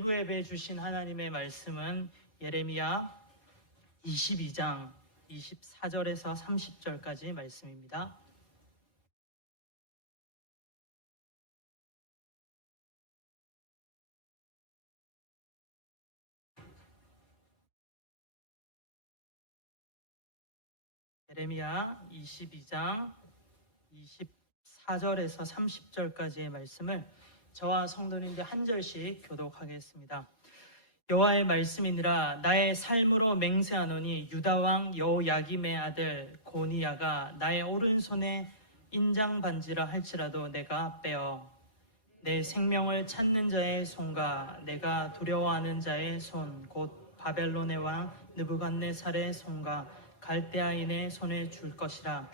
예배 주신 하나님의 말씀은 예레미야 22장 24절에서 30절까지 말씀입니다. 예레미야 22장 24절에서 30절까지의 말씀을 저와 성도님들 한 절씩 교독하겠습니다. 여호와의 말씀이니라. 나의 삶으로 맹세하노니 유다 왕 여호야김의 아들 고니야가 나의 오른손에 인장 반지라 할지라도 내가 빼어 내 생명을 찾는 자의 손과 내가 두려워하는 자의 손 곧 바벨론의 왕 느부갓네살의 손과 갈대아인의 손에 줄 것이라.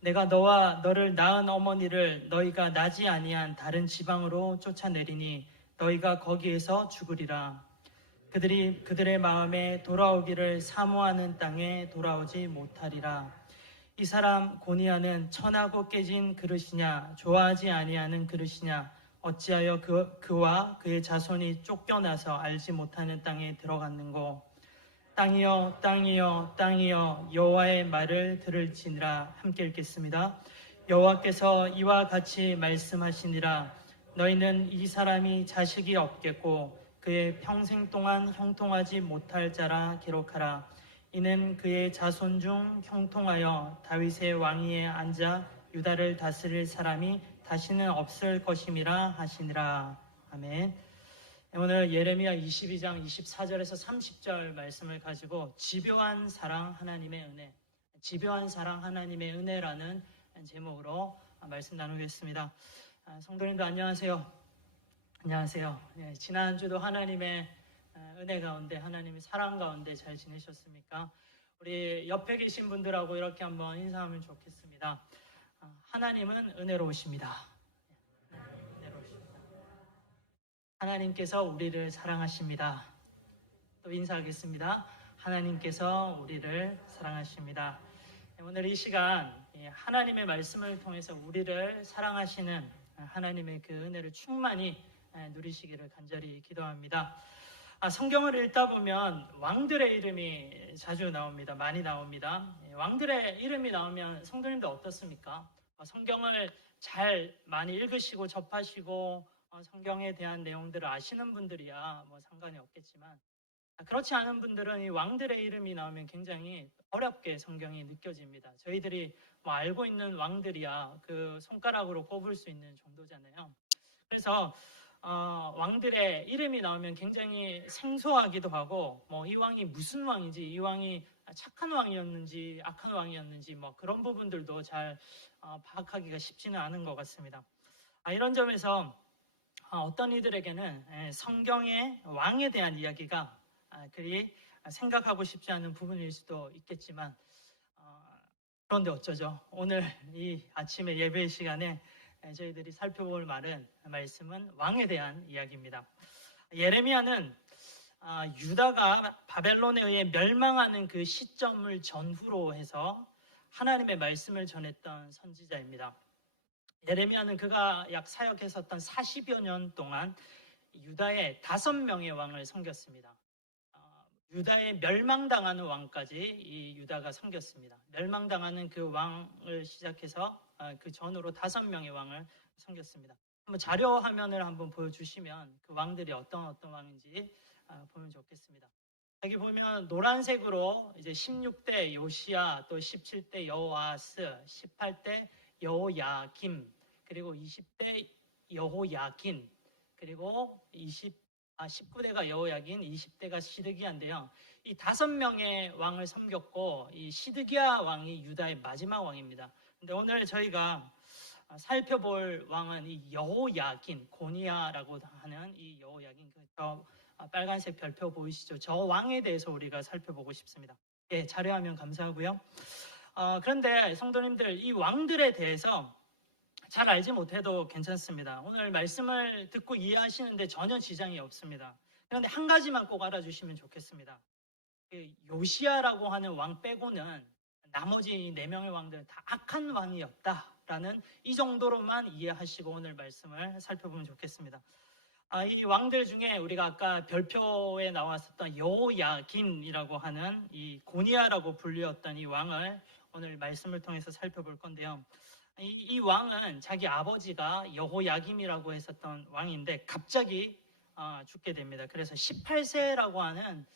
내가 너와 너를 낳은 어머니를 너희가 나지 아니한 다른 지방으로 쫓아내리니 너희가 거기에서 죽으리라. 그들이 그들의 마음에 돌아오기를 사모하는 땅에 돌아오지 못하리라. 이 사람 고니야는 천하고 깨진 그릇이냐 좋아하지 아니하는 그릇이냐 어찌하여 그와 그의 자손이 쫓겨나서 알지 못하는 땅에 들어갔는고. 땅이여 땅이여 땅이여 여호와의 말을 들을지니라. 함께 읽겠습니다. 여호와께서 이와 같이 말씀하시니라. 너희는 이 사람이 자식이 없겠고 그의 평생 동안 형통하지 못할 자라 기록하라. 이는 그의 자손 중 형통하여 다윗의 왕위에 앉아 유다를 다스릴 사람이 다시는 없을 것임이라 하시니라. 아멘. 오늘 예레미야 22장 24절에서 30절 말씀을 가지고 집요한 사랑 하나님의 은혜, 집요한 사랑 하나님의 은혜라는 제목으로 말씀 나누겠습니다. 성도님들 안녕하세요. 안녕하세요. 지난주도 하나님의 은혜 가운데, 하나님의 사랑 가운데 잘 지내셨습니까? 우리 옆에 계신 분들하고 이렇게 한번 인사하면 좋겠습니다. 하나님은 은혜로우십니다. 은혜로우십니다. 하나님께서 우리를 사랑하십니다. 또 인사하겠습니다. 하나님께서 우리를 사랑하십니다. 오늘 이 시간 하나님의 말씀을 통해서 우리를 사랑하시는 하나님의 그 은혜를 충만히 누리시기를 간절히 기도합니다. 성경을 읽다 보면 왕들의 이름이 자주 나옵니다. 많이 나옵니다. 왕들의 이름이 나오면 성도님들 어떻습니까? 성경을 잘 많이 읽으시고 접하시고 성경에 대한 내용들을 아시는 분들이야 뭐 상관이 없겠지만, 그렇지 않은 분들은 이 왕들의 이름이 나오면 굉장히 어렵게 성경이 느껴집니다. 저희들이 뭐 알고 있는 왕들이야 그 손가락으로 꼽을 수 있는 정도잖아요. 그래서 왕들의 이름이 나오면 굉장히 생소하기도 하고, 뭐 이 왕이 무슨 왕인지, 이 왕이 착한 왕이었는지 악한 왕이었는지 뭐 그런 부분들도 잘 파악하기가 쉽지는 않은 것 같습니다. 이런 점에서 어떤 이들에게는 성경의 왕에 대한 이야기가 그리 생각하고 싶지 않은 부분일 수도 있겠지만, 그런데 어쩌죠? 오늘 이 아침에 예배 시간에 저희들이 살펴볼 말씀은 왕에 대한 이야기입니다. 예레미야는 유다가 바벨론에 의해 멸망하는 그 시점을 전후로 해서 하나님의 말씀을 전했던 선지자입니다. 예레미야는 그가 약 사역했었던 40여 년 동안 유다의 5명의 왕을 섬겼습니다. 유다의 멸망당하는 왕까지 이 유다가 섬겼습니다. 멸망당하는 그 왕을 시작해서 그 전후로 5명의 왕을 섬겼습니다. 한번 자료 화면을 한번 보여주시면 그 왕들이 어떤 왕인지 보면 좋겠습니다. 여기 보면 노란색으로 이제 16대 요시야, 또 17대 여호아스, 18대 여호야김, 그리고 20대 여호야긴, 그리고 19대가 여호야긴, 20대가 시드기야인데요. 이 5명의 왕을 섬겼고, 이 시드기야 왕이 유다의 마지막 왕입니다. 근데 오늘 저희가 살펴볼 왕은 이 여호야긴, 고니야라고 하는 이 여호야긴, 저 빨간색 별표 보이시죠? 저 왕에 대해서 우리가 살펴보고 싶습니다. 예, 자료화면 감사하고요. 그런데 성도님들, 이 왕들에 대해서 잘 알지 못해도 괜찮습니다. 오늘 말씀을 듣고 이해하시는데 전혀 지장이 없습니다. 그런데 한 가지만 꼭 알아주시면 좋겠습니다. 요시야라고 하는 왕 빼고는 나머지 4명의 왕들은 다 악한 왕이었다라는 이 정도로만 이해하시고 오늘 말씀을 살펴보면 좋겠습니다. 이 왕들 중에 우리가 아까 별표에 나왔었던 여호야긴이라고 하는 이 고니아라고 불리웠던 이 왕을 오늘 말씀을 통해서 살펴볼 건데요. 이 왕은 자기 아버지가 여호야김이라고 했었던 왕인데 갑자기 죽게 됩니다. 그래서 18세라고 하는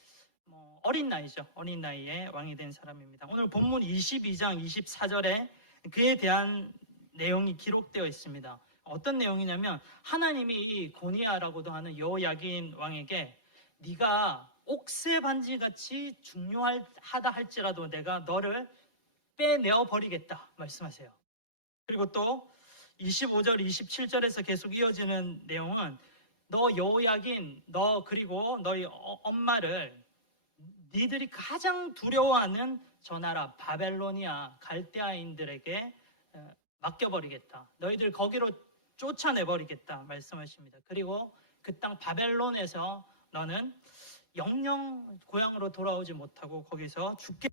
어린 나이죠. 어린 나이에 왕이 된 사람입니다. 오늘 본문 22장 24절에 그에 대한 내용이 기록되어 있습니다. 어떤 내용이냐면 하나님이 이 고니아라고도 하는 여호야긴 왕에게 네가 옥새 반지같이 중요하다 할지라도 내가 너를 빼내어 버리겠다 말씀하세요. 그리고 또 25절 27절에서 계속 이어지는 내용은 너 여호야긴 너 그리고 너희 엄마를 니들이 가장 두려워하는 저 나라 바벨로니아 갈대아인들에게 맡겨버리겠다. 너희들 거기로 쫓아내버리겠다 말씀하십니다. 그리고 그 땅 바벨론에서 너는 영영 고향으로 돌아오지 못하고 거기서 죽게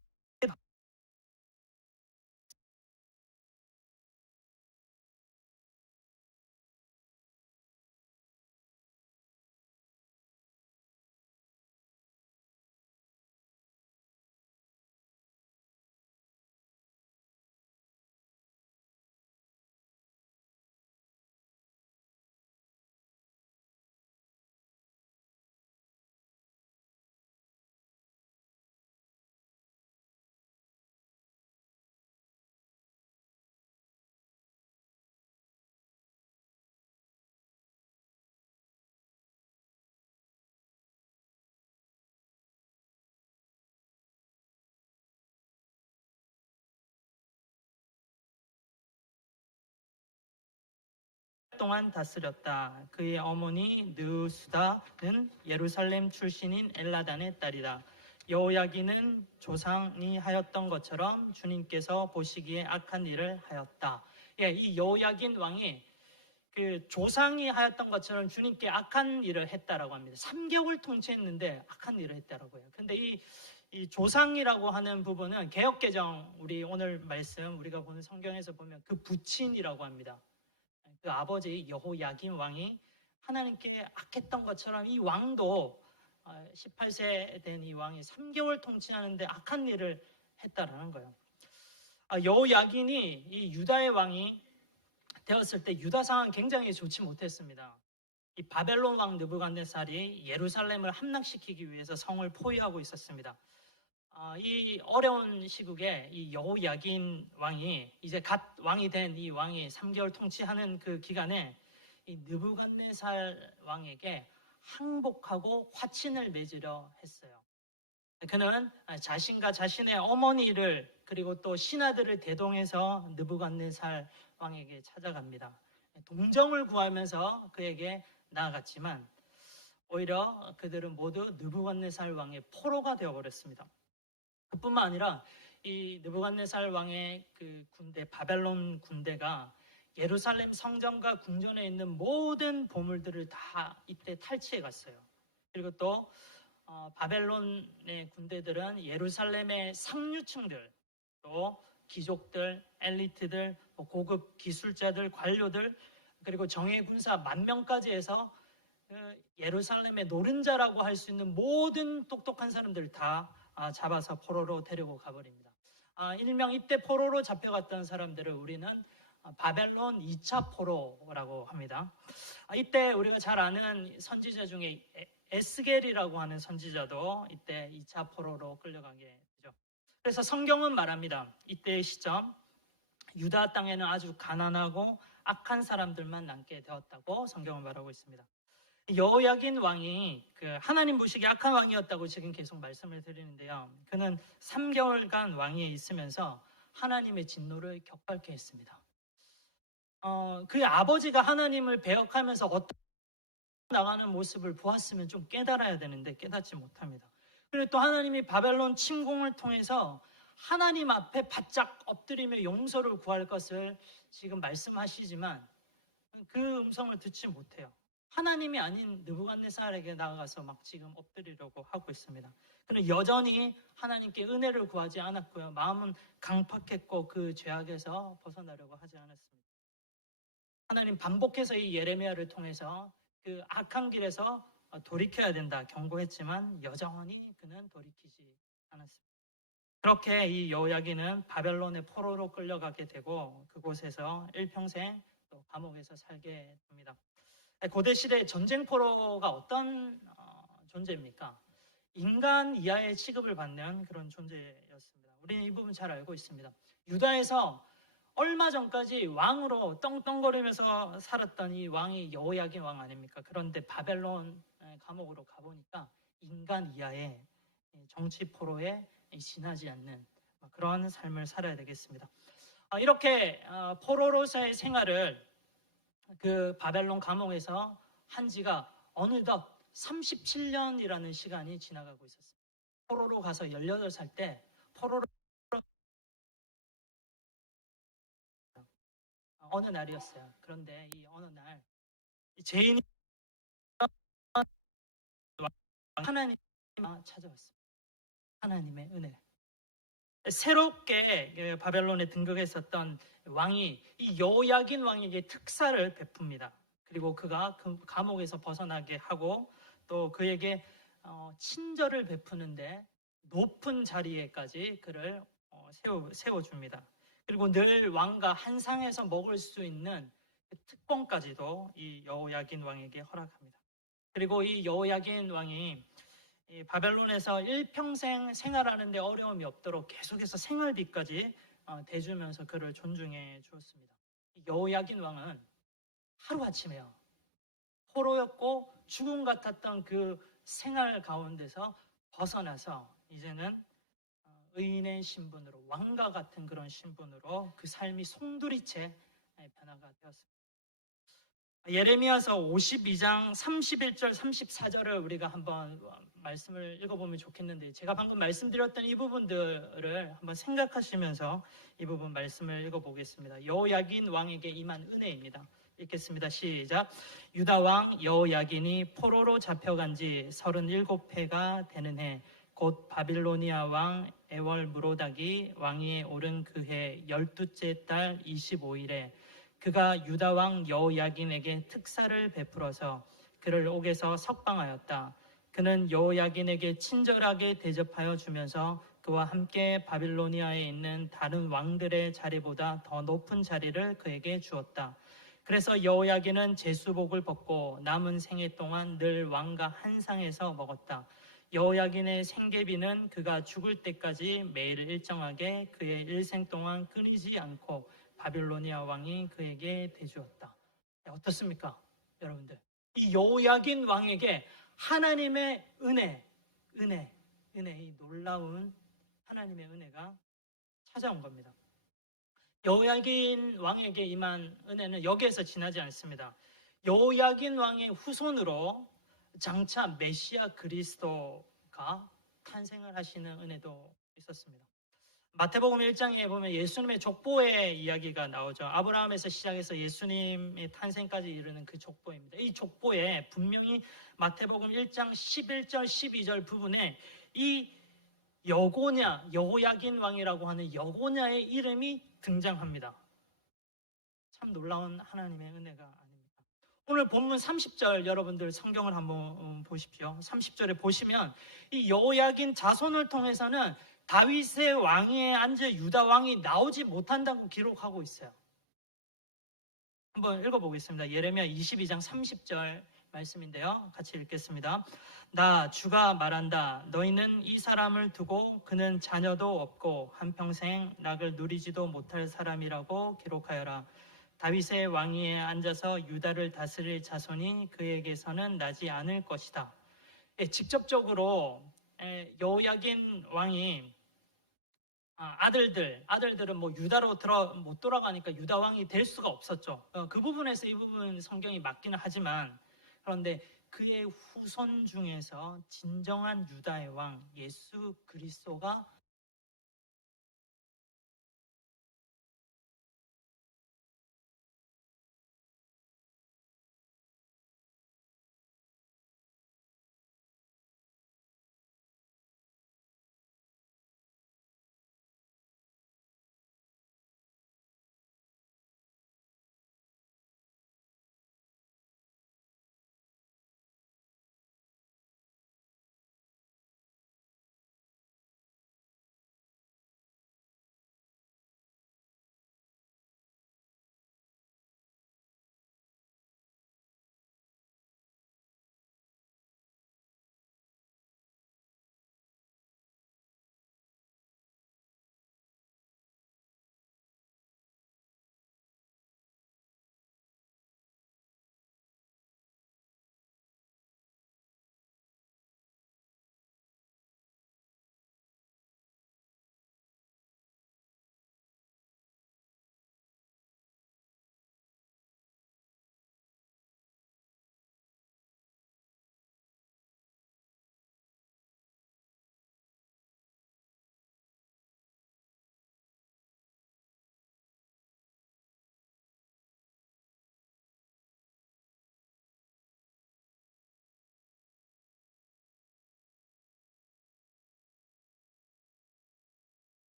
동안 다스렸다. 그의 어머니 느수다는 예루살렘 출신인 엘라단의 딸이다. 여호야기는 조상이 하였던 것처럼 주님께서 보시기에 악한 일을 하였다. 이 여호야긴 왕이 그 조상이 하였던 것처럼 주님께 악한 일을 했다라고 합니다. 3개월 통치했는데 악한 일을 했다라고 해요. 근데 이 조상이라고 하는 부분은 개역개정 우리 오늘 말씀 우리가 보는 성경에서 보면 그 부친이라고 합니다. 그 아버지 여호야긴 왕이 하나님께 악했던 것처럼 이 왕도 18세 된 이 왕이 3개월 통치하는데 악한 일을 했다라는 거예요. 여호야긴이 이 유다의 왕이 되었을 때 유다 상황 굉장히 좋지 못했습니다. 이 바벨론 왕 느부갓네살이 예루살렘을 함락시키기 위해서 성을 포위하고 있었습니다. 이 어려운 시국에 이 여호야긴 왕이 이제 갓 왕이 된 이 왕이 3개월 통치하는 그 기간에 이 느부갓네살 왕에게 항복하고 화친을 맺으려 했어요. 그는 자신과 자신의 어머니를 그리고 또 신하들을 대동해서 느부갓네살 왕에게 찾아갑니다. 동정을 구하면서 그에게 나아갔지만 오히려 그들은 모두 느부갓네살 왕의 포로가 되어버렸습니다. 그뿐만 아니라 이 느부갓네살 왕의 그 군대 바벨론 군대가 예루살렘 성전과 궁전에 있는 모든 보물들을 다 이때 탈취해 갔어요. 그리고 또 바벨론의 군대들은 예루살렘의 상류층들, 또 귀족들, 엘리트들, 고급 기술자들, 관료들, 그리고 정예 군사 10,000명까지 해서 예루살렘의 노른자라고 할 수 있는 모든 똑똑한 사람들 다 잡아서 포로로 데리고 가버립니다. 일명 이때 포로로 잡혀갔던 사람들을 우리는 바벨론 2차 포로라고 합니다. 이때 우리가 잘 아는 선지자 중에 에스겔이라고 하는 선지자도 이때 2차 포로로 끌려가게 되죠. 그래서 성경은 말합니다. 이때의 시점 유다 땅에는 아주 가난하고 악한 사람들만 남게 되었다고 성경은 말하고 있습니다. 여호야긴 왕이 그 하나님 보시기에 악한 왕이었다고 지금 계속 말씀을 드리는데요. 그는 3개월간 왕위에 있으면서 하나님의 진노를 격발케 했습니다. 그의 아버지가 하나님을 배역하면서 어떤 나가는 모습을 보았으면 좀 깨달아야 되는데 깨닫지 못합니다. 그리고 또 하나님이 바벨론 침공을 통해서 하나님 앞에 바짝 엎드리며 용서를 구할 것을 지금 말씀하시지만 그 음성을 듣지 못해요. 하나님이 아닌 느부갓네살에게 나아가서 막 지금 엎드리려고 하고 있습니다. 그는 여전히 하나님께 은혜를 구하지 않았고요. 마음은 강팍했고 그 죄악에서 벗어나려고 하지 않았습니다. 하나님 반복해서 이 예레미야를 통해서 그 악한 길에서 돌이켜야 된다 경고했지만 여전히 그는 돌이키지 않았습니다. 그렇게 이 여호야긴은 바벨론의 포로로 끌려가게 되고 그곳에서 일평생 또 감옥에서 살게 됩니다. 고대 시대 전쟁 포로가 어떤 존재입니까? 인간 이하의 취급을 받는 그런 존재였습니다. 우리는 이 부분 잘 알고 있습니다. 유다에서 얼마 전까지 왕으로 떵떵거리면서 살았던 이 왕이 여호야긴 왕 아닙니까? 그런데 바벨론 감옥으로 가보니까 인간 이하의 정치 포로에 지나지 않는 그런 삶을 살아야 되겠습니다. 이렇게 포로로서의 생활을 그 바벨론 감옥에서 한 지가 어느덧 37년이라는 시간이 지나가고 있었습니다. 포로로 가서 18살 때 포로로 어느 날이었어요. 그런데 이 어느 날 죄인이 하나님 찾아왔습니다. 하나님의 은혜. 새롭게 바벨론에 등극했었던 왕이 이 여호야긴 왕에게 특사를 베풉니다. 그리고 그가 그 감옥에서 벗어나게 하고 또 그에게 친절을 베푸는데 높은 자리에까지 그를 세워줍니다. 그리고 늘 왕과 한 상에서 먹을 수 있는 그 특권까지도 이 여호야긴 왕에게 허락합니다. 그리고 이 여호야긴 왕이 이 바벨론에서 일평생 생활하는데 어려움이 없도록 계속해서 생활비까지 대주면서 그를 존중해 주었습니다. 여호야긴 왕은 하루아침에요. 포로였고 죽음 같았던 그 생활 가운데서 벗어나서 이제는 의인의 신분으로 왕과 같은 그런 신분으로 그 삶이 송두리째 변화가 되었습니다. 예레미야서 52장 31절 34절을 우리가 한번 말씀을 읽어보면 좋겠는데 제가 방금 말씀드렸던 이 부분들을 한번 생각하시면서 이 부분 말씀을 읽어보겠습니다. 여호야긴 왕에게 임한 은혜입니다. 읽겠습니다. 시작. 유다 왕 여호야긴이 포로로 잡혀간 지 37회가 되는 해 곧 바빌로니아 왕 에월 무로닥이 왕위에 오른 그해 12째 달 25일에 그가 유다 왕 여호야긴에게 특사를 베풀어서 그를 옥에서 석방하였다. 그는 여호야긴에게 친절하게 대접하여 주면서 그와 함께 바빌로니아에 있는 다른 왕들의 자리보다 더 높은 자리를 그에게 주었다. 그래서 여호야긴은 제수복을 벗고 남은 생애 동안 늘 왕과 한 상에서 먹었다. 여호야긴의 생계비는 그가 죽을 때까지 매일 일정하게 그의 일생 동안 끊이지 않고 바빌로니아 왕이 그에게 대주었다. 어떻습니까, 여러분들? 이 여호야긴 왕에게 하나님의 은혜, 이 놀라운 하나님의 은혜가 찾아온 겁니다. 여호야긴 왕에게 임한 은혜는 여기에서 지나지 않습니다. 여호야긴 왕의 후손으로 장차 메시아 그리스도가 탄생을 하시는 은혜도 있었습니다. 마태복음 1장에 보면 예수님의 족보의 이야기가 나오죠. 아브라함에서 시작해서 예수님의 탄생까지 이르는 그 족보입니다. 이 족보에 분명히 마태복음 1장 11절 12절 부분에 이 여고냐, 여호야긴 왕이라고 하는 여고냐의 이름이 등장합니다. 참 놀라운 하나님의 은혜가 아닙니까? 오늘 본문 30절 여러분들 성경을 한번 보십시오. 30절에 보시면 이 여호야긴 자손을 통해서는 다윗의 왕위에 앉아 유다 왕이 나오지 못한다고 기록하고 있어요. 한번 읽어보겠습니다. 예레미야 22장 30절 말씀인데요. 같이 읽겠습니다. 나 주가 말한다. 너희는 이 사람을 두고 그는 자녀도 없고 한평생 낙을 누리지도 못할 사람이라고 기록하여라. 다윗의 왕위에 앉아서 유다를 다스릴 자손이 그에게서는 나지 않을 것이다. 직접적으로 여호야긴 왕이 아들들은 뭐 유다로 못 돌아가니까 유다 왕이 될 수가 없었죠. 그 부분에서 이 부분 성경이 맞기는 하지만 그런데 그의 후손 중에서 진정한 유다의 왕 예수 그리스도가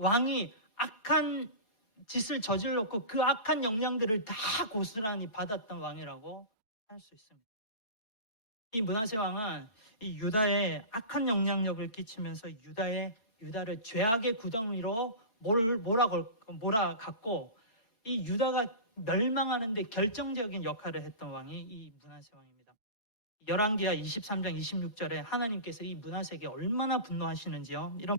왕이 악한 짓을 저질렀고 그 악한 영향들을 다 고스란히 받았던 왕이라고 할 수 있습니다. 이 므낫세 왕은 이 유다에 악한 영향력을 끼치면서 유다를 죄악의 구덩이로 몰아갔고 이 유다가 멸망하는 데 결정적인 역할을 했던 왕이 이 므낫세 왕입니다. 열왕기하 23장 26절에 하나님께서 이 므낫세에게 얼마나 분노하시는지요. 이런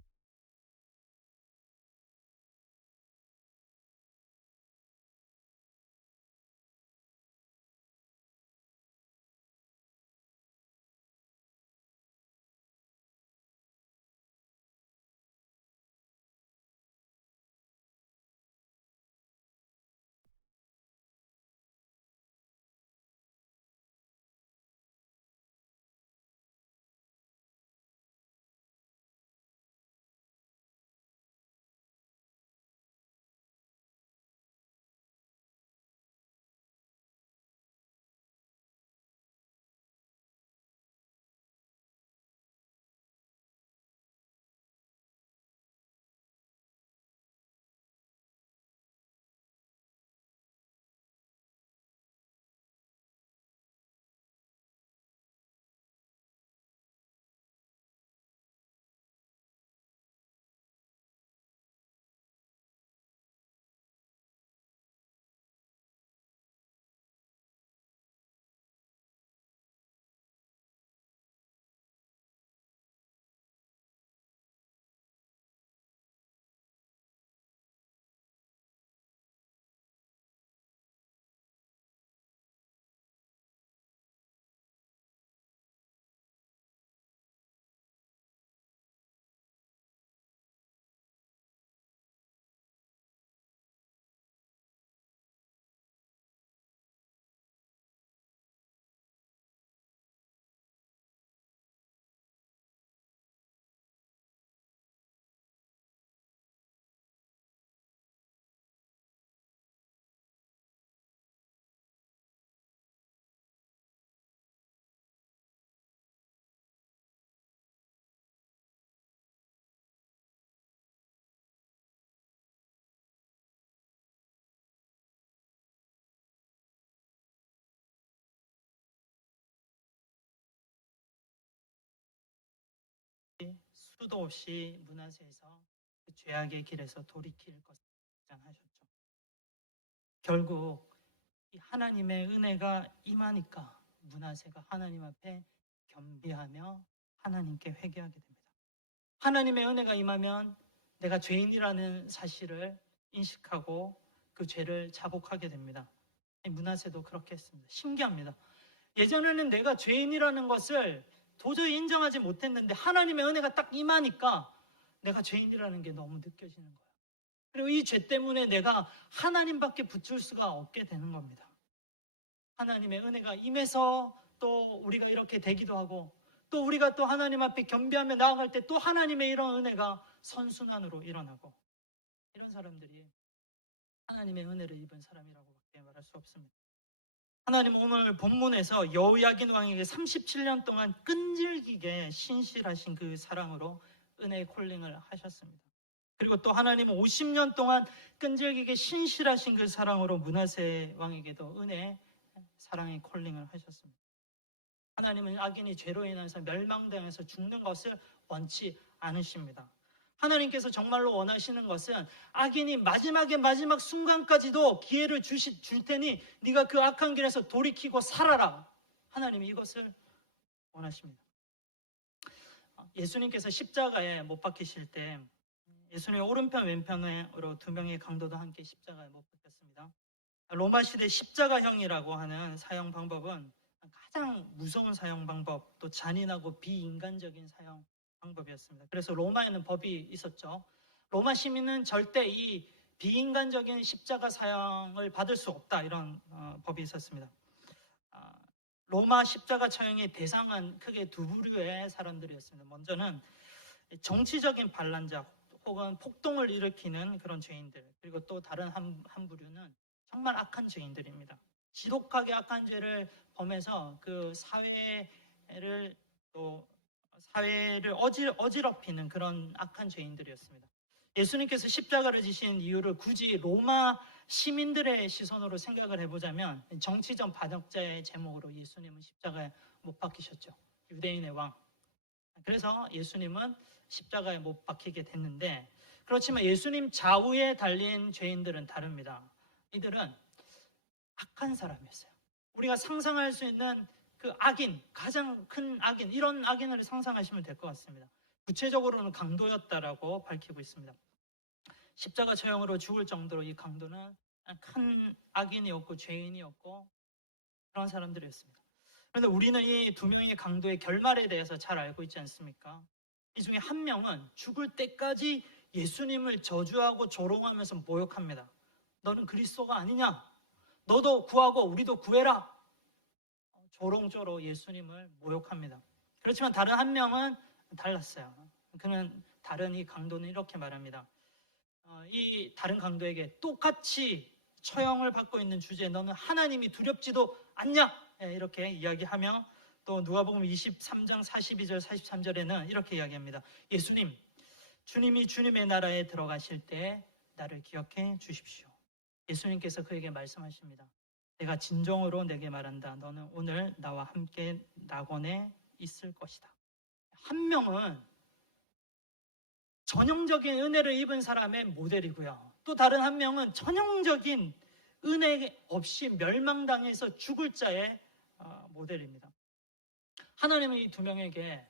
수도 없이 므낫세에서 그 죄악의 길에서 돌이킬 것을 결정하셨죠. 결국 이 하나님의 은혜가 임하니까 므낫세가 하나님 앞에 겸비하며 하나님께 회개하게 됩니다. 하나님의 은혜가 임하면 내가 죄인이라는 사실을 인식하고 그 죄를 자복하게 됩니다. 므낫세도 그렇게 했습니다. 신기합니다. 예전에는 내가 죄인이라는 것을 도저히 인정하지 못했는데 하나님의 은혜가 딱 임하니까 내가 죄인이라는 게 너무 느껴지는 거예요. 그리고 이 죄 때문에 내가 하나님밖에 붙을 수가 없게 되는 겁니다. 하나님의 은혜가 임해서 또 우리가 이렇게 되기도 하고 또 우리가 또 하나님 앞에 겸비하며 나아갈 때 또 하나님의 이런 은혜가 선순환으로 일어나고 이런 사람들이 하나님의 은혜를 입은 사람이라고밖에 말할 수 없습니다. 하나님 오늘 본문에서 여호야긴 왕에게 37년 동안 끈질기게 신실하신 그 사랑으로 은혜의 콜링을 하셨습니다. 그리고 또 하나님은 50년 동안 끈질기게 신실하신 그 사랑으로 므낫세 왕에게도 은혜, 사랑의 콜링을 하셨습니다. 하나님은 악인이 죄로 인해서 멸망당해서 죽는 것을 원치 않으십니다. 하나님께서 정말로 원하시는 것은 악인이 마지막 순간까지도 기회를 줄 테니 네가 그 악한 길에서 돌이키고 살아라. 하나님이 이것을 원하십니다. 예수님께서 십자가에 못 박히실 때 예수님의 오른편 왼편으로 두 명의 강도도 함께 십자가에 못 박혔습니다. 로마 시대 십자가형이라고 하는 사형 방법은 가장 무서운 사형 방법, 또 잔인하고 비인간적인 사형 방법이었습니다. 그래서 로마에는 법이 있었죠. 로마 시민은 절대 이 비인간적인 십자가 사형을 받을 수 없다, 이런 법이 있었습니다. 로마 십자가 처형의 대상은 크게 두 부류의 사람들이었습니다. 먼저는 정치적인 반란자 혹은 폭동을 일으키는 그런 죄인들, 그리고 또 다른 한 부류는 정말 악한 죄인들입니다. 지독하게 악한 죄를 범해서 그 사회를 어지럽히는 그런 악한 죄인들이었습니다. 예수님께서 십자가를 지신 이유를 굳이 로마 시민들의 시선으로 생각을 해보자면 정치적 반역자의 제목으로 예수님은 십자가에 못 박히셨죠. 유대인의 왕. 그래서 예수님은 십자가에 못 박히게 됐는데, 그렇지만 예수님 좌우에 달린 죄인들은 다릅니다. 이들은 악한 사람이었어요. 우리가 상상할 수 있는 그 악인, 가장 큰 악인, 이런 악인을 상상하시면 될 것 같습니다. 구체적으로는 강도였다라고 밝히고 있습니다. 십자가 처형으로 죽을 정도로 이 강도는 큰 악인이었고 죄인이었고 그런 사람들이었습니다. 그런데 우리는 이 두 명의 강도의 결말에 대해서 잘 알고 있지 않습니까? 이 중에 한 명은 죽을 때까지 예수님을 저주하고 조롱하면서 모욕합니다. 너는 그리스도가 아니냐? 너도 구하고 우리도 구해라. 조롱조로 예수님을 모욕합니다. 그렇지만 다른 한 명은 달랐어요. 그는 다른 이 강도는 이렇게 말합니다. 이 다른 강도에게 똑같이 처형을 받고 있는 주제에 너는 하나님이 두렵지도 않냐? 이렇게 이야기하며 또 누가복음 23장 42절 43절에는 이렇게 이야기합니다. 예수님, 주님이 주님의 나라에 들어가실 때 나를 기억해 주십시오. 예수님께서 그에게 말씀하십니다. 내가 진정으로 내게 말한다. 너는 오늘 나와 함께 낙원에 있을 것이다. 한 명은 전형적인 은혜를 입은 사람의 모델이고요. 또 다른 한 명은 전형적인 은혜 없이 멸망당해서 죽을 자의 모델입니다. 하나님은 이 두 명에게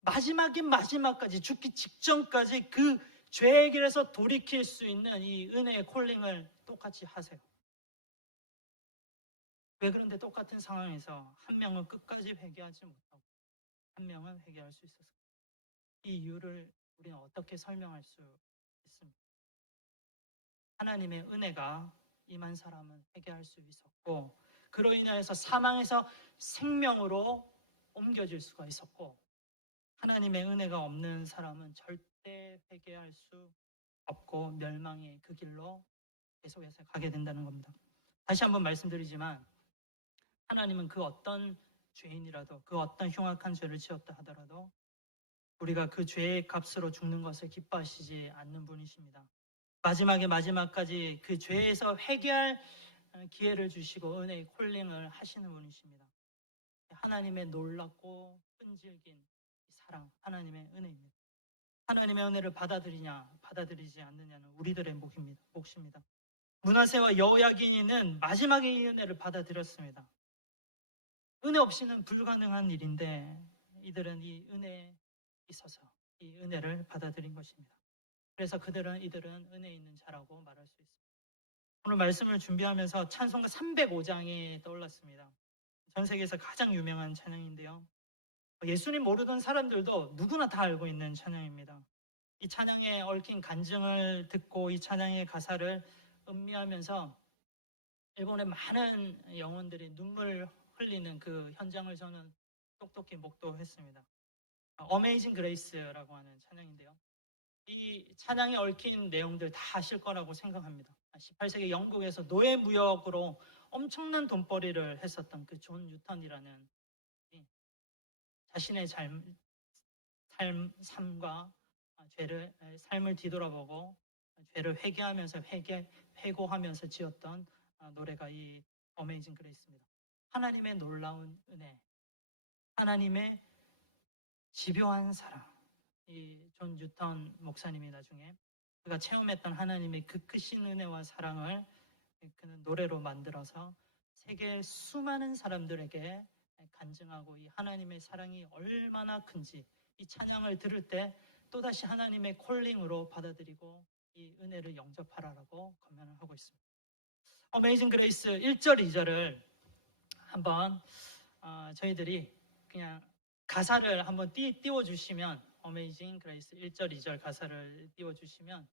마지막인 마지막까지 죽기 직전까지 그 죄의 길에서 돌이킬 수 있는 이 은혜의 콜링을 똑같이 하세요. 왜 그런데 똑같은 상황에서 한 명은 끝까지 회개하지 못하고 한 명은 회개할 수 있었을까? 이 이유를 우리는 어떻게 설명할 수 있습니까? 하나님의 은혜가 임한 사람은 회개할 수 있었고 그로 인하여서 사망에서 생명으로 옮겨질 수가 있었고 하나님의 은혜가 없는 사람은 절대 회개할 수 없고 멸망의 그 길로 계속해서 가게 된다는 겁니다. 다시 한번 말씀드리지만 하나님은 그 어떤 죄인이라도 그 어떤 흉악한 죄를 지었다 하더라도 우리가 그 죄의 값으로 죽는 것을 기뻐하시지 않는 분이십니다. 마지막까지 그 죄에서 회개할 기회를 주시고 은혜의 콜링을 하시는 분이십니다. 하나님의 놀랍고 끈질긴 사랑, 하나님의 은혜입니다. 하나님의 은혜를 받아들이냐 받아들이지 않느냐는 우리들의 몫입니다. 므낫세와 여호야긴이는 마지막에 이 은혜를 받아들였습니다. 은혜 없이는 불가능한 일인데 이들은 이 은혜에 있어서 이 은혜를 받아들인 것입니다. 그래서 이들은 은혜 있는 자라고 말할 수 있습니다. 오늘 말씀을 준비하면서 찬송가 305장이 떠올랐습니다. 전 세계에서 가장 유명한 찬양인데요. 예수님 모르던 사람들도 누구나 다 알고 있는 찬양입니다. 이 찬양에 얽힌 간증을 듣고 이 찬양의 가사를 음미하면서 일본의 많은 영혼들이 눈물 흘리는 그 현장을 저는 똑똑히 목도했습니다. 어메이징 그레이스라고 하는 찬양인데요. 이 찬양에 얽힌 내용들 다 아실 거라고 생각합니다. 18세기 영국에서 노예 무역으로 엄청난 돈벌이를 했었던 그 존 뉴턴이라는 자신의 삶과 삶을 뒤돌아보고 죄를 회고하면서 지었던 노래가 이 어메이징 그레이스입니다. 하나님의 놀라운 은혜, 하나님의 집요한 사랑. 이 존 뉴턴 목사님이 나중에 그가 체험했던 하나님의 그 크신 은혜와 사랑을 그는 노래로 만들어서 세계 수많은 사람들에게 간증하고 이 하나님의 사랑이 얼마나 큰지 이 찬양을 들을 때 또다시 하나님의 콜링으로 받아들이고 이 은혜를 영접하라라고 권면을 하고 있습니다. 어메이징 그레이스 1절 2절을 한번 저희들이 그냥 가사를 한번 띄워주시면 어메이징 그레이스 1절 2절 가사를 띄워주시면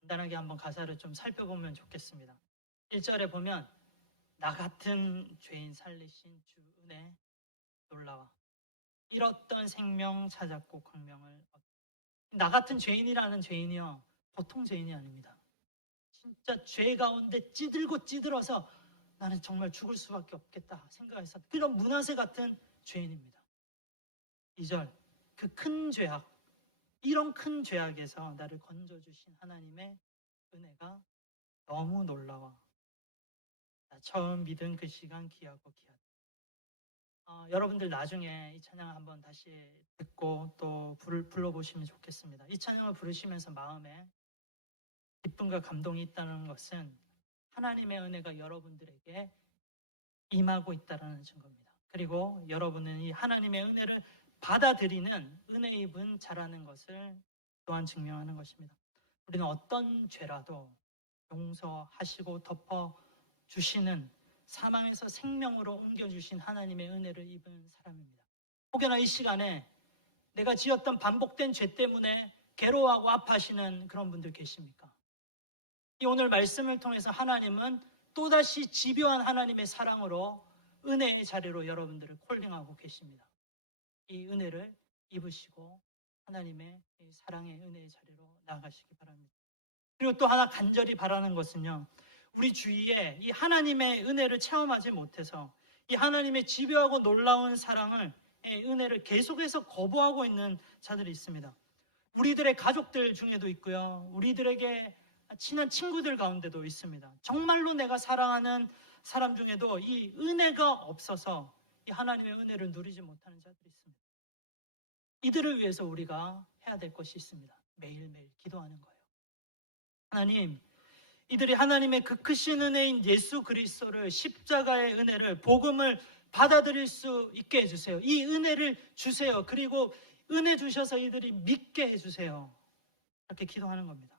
간단하게 한번 가사를 좀 살펴보면 좋겠습니다. 1절에 보면 나 같은 죄인 살리신 주 은혜 놀라와 잃었던 생명 찾았고 광명을 나 같은 죄인이라는 죄인이요 보통 죄인이 아닙니다. 진짜 죄 가운데 찌들어서 나는 정말 죽을 수밖에 없겠다 생각해서 그런 므낫세 같은 죄인입니다. 2절 그 큰 죄악 이런 큰 죄악에서 나를 건져주신 하나님의 은혜가 너무 놀라워. 나 처음 믿은 그 시간 귀하고 귀하다. 여러분들 나중에 이 찬양을 한번 다시 듣고 또 불러보시면 좋겠습니다. 이 찬양을 부르시면서 마음에 기쁨과 감동이 있다는 것은 하나님의 은혜가 여러분들에게 임하고 있다는 증거입니다. 그리고 여러분은 이 하나님의 은혜를 받아들이는 은혜 입은 자라는 것을 또한 증명하는 것입니다. 우리는 어떤 죄라도 용서하시고 덮어주시는 사망에서 생명으로 옮겨주신 하나님의 은혜를 입은 사람입니다. 혹여나 이 시간에 내가 지었던 반복된 죄 때문에 괴로워하고 아파하시는 그런 분들 계십니까? 이 오늘 말씀을 통해서 하나님은 또다시 집요한 하나님의 사랑으로 은혜의 자리로 여러분들을 콜링하고 계십니다. 이 은혜를 입으시고 하나님의 사랑의 은혜의 자리로 나아가시기 바랍니다. 그리고 또 하나 간절히 바라는 것은요, 우리 주위에 이 하나님의 은혜를 체험하지 못해서 이 하나님의 집요하고 놀라운 사랑을, 은혜를 계속해서 거부하고 있는 자들이 있습니다. 우리들의 가족들 중에도 있고요, 우리들에게 친한 친구들 가운데도 있습니다. 정말로 내가 사랑하는 사람 중에도 이 은혜가 없어서 이 하나님의 은혜를 누리지 못하는 자들이 있습니다. 이들을 위해서 우리가 해야 될 것이 있습니다. 매일매일 기도하는 거예요. 하나님, 이들이 하나님의 그 크신 은혜인 예수 그리스도를, 십자가의 은혜를, 복음을 받아들일 수 있게 해주세요. 이 은혜를 주세요. 그리고 은혜 주셔서 이들이 믿게 해주세요. 이렇게 기도하는 겁니다.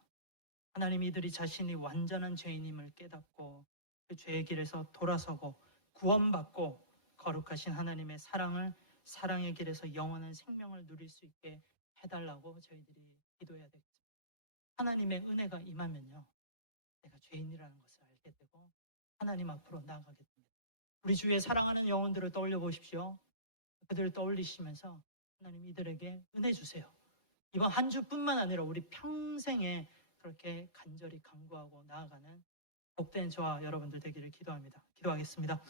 하나님, 이들이 자신이 완전한 죄인임을 깨닫고 그 죄의 길에서 돌아서고 구원받고 거룩하신 하나님의 사랑의 길에서 영원한 생명을 누릴 수 있게 해달라고 저희들이 기도해야 되겠습니다. 하나님의 은혜가 임하면요, 내가 죄인이라는 것을 알게 되고 하나님 앞으로 나아가게 됩니다. 우리 주위에 사랑하는 영혼들을 떠올려 보십시오. 그들을 떠올리시면서 하나님, 이들에게 은혜 주세요. 이번 한 주뿐만 아니라 우리 평생에 그렇게 간절히 간구하고 나아가는 복된 저와 여러분들 되기를 기도합니다. 기도하겠습니다.